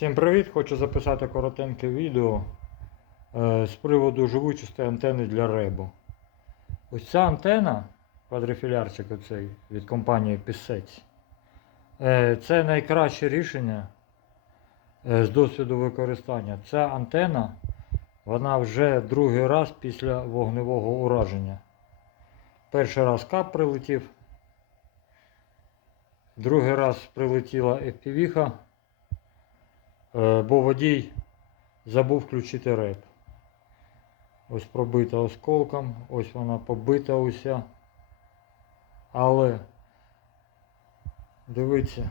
Всім привіт! Хочу записати коротеньке відео е, з приводу живучості антени для ребу. Ось ця антена, квадрофілярчик оцей від компанії Пісець, е, це найкраще рішення е, з досвіду використання. Ця антена, вона вже другий раз після вогневого ураження. Перший раз кап прилетів, другий раз прилетіла FPV-ха. Е, бо водій забув включити реп. Ось пробита осколком, ось вона побита уся. Але дивіться.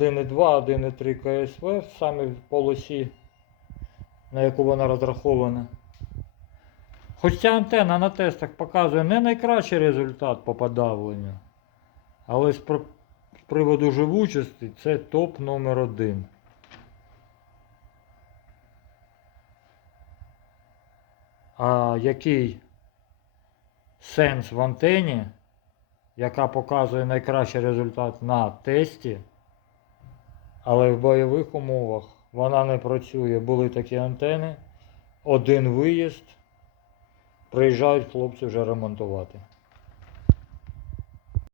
І два, один і три КСВ саме в полосі, на яку вона розрахована. Хоч ця антенна на тестах показує не найкращий результат по подавленню. Але з приводу живучості це топ номер один. А який сенс в антені, яка показує найкращий результат на тесті, але в бойових умовах вона не працює. Були такі антени, один виїзд, приїжджають хлопці вже ремонтувати.